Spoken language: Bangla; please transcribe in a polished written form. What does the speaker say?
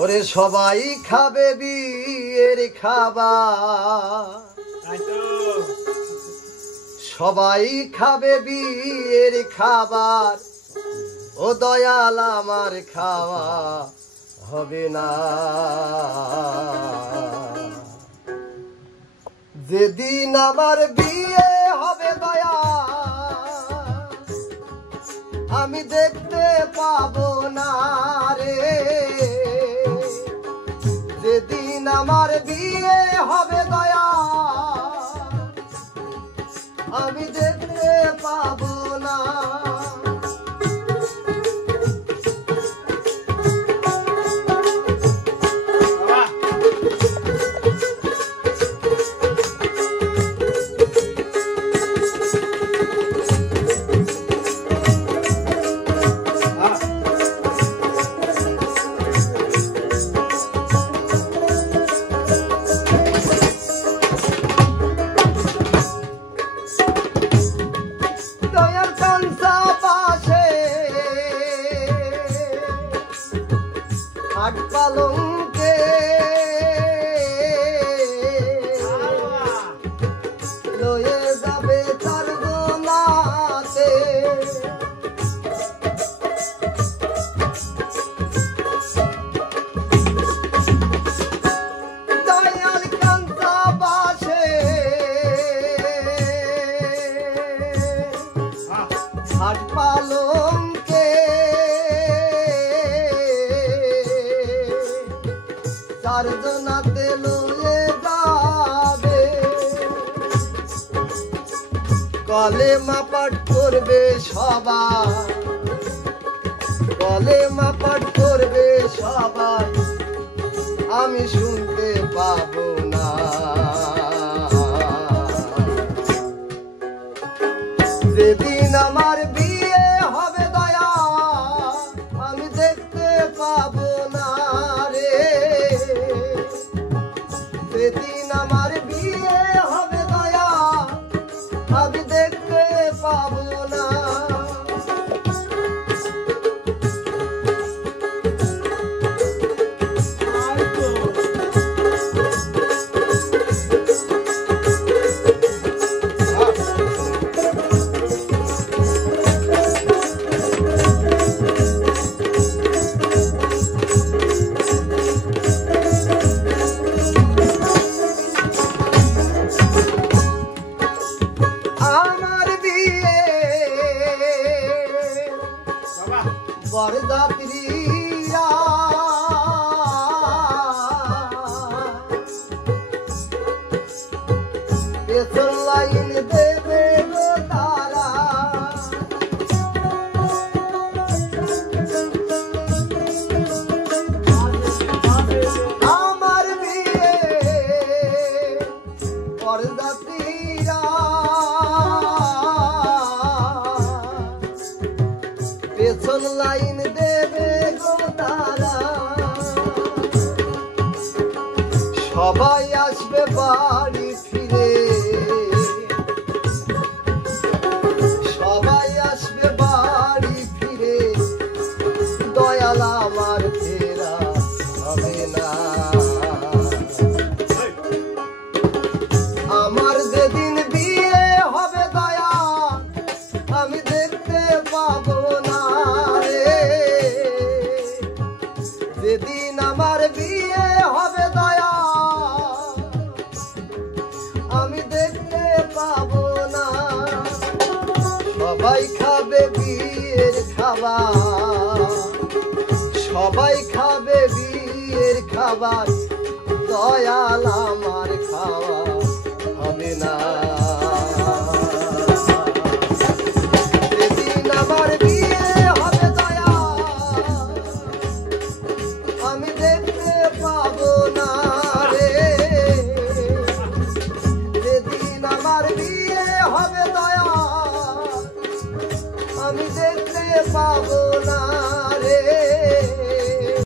ওরে সবাই খাবে বিয়ের খাবার, সবাই খাবে বিয়ের খাবার, ও দয়াল আমার খাওয়া হবে না। যেদিন আমার বিয়ে হবে দয়াল আমি দেখতে পাবো না রে। যেদিন আমার বিয়ে হবে দয়াল আমি দেখতে পাবো না। খাট পালঙ্কে লয়ে যাবে তার গোনাতে, দয়াল কান্তা বাসে খাট পালঙ্কে চারজনাতে লয়ে যাবে। কলেমা পাঠ করবে সবাই, কলেমা পাঠ করবে সবাই, আমি শুনতে পাবো না। যেদিন আমার বিয়ে হবে দয়াল আমি দেখতে পাবো না রে। যেদিন আমার বিয়ে হবে দয়াল আমি দেখতে পাবো না। বরযাত্রীরা পেছন লাইন দেবে গো তারা, আমার বিয়ে বরযাত্রীরা পেছন লাইন দেবে গো তারা। সবাই আসবে বাড়ি ফিরে, সবাই আসবে বাড়ি ফিরে, দয়াল আমার ফেরা হবে না। আমার যেদিন বিয়ে হবে দয়াল আমি দেখতে পাবো না রে। যেদিন আমার বিয়ে হবে দয়াল আমি দেখতে পাবো না। সবাই খাবে বিয়ের খাবার,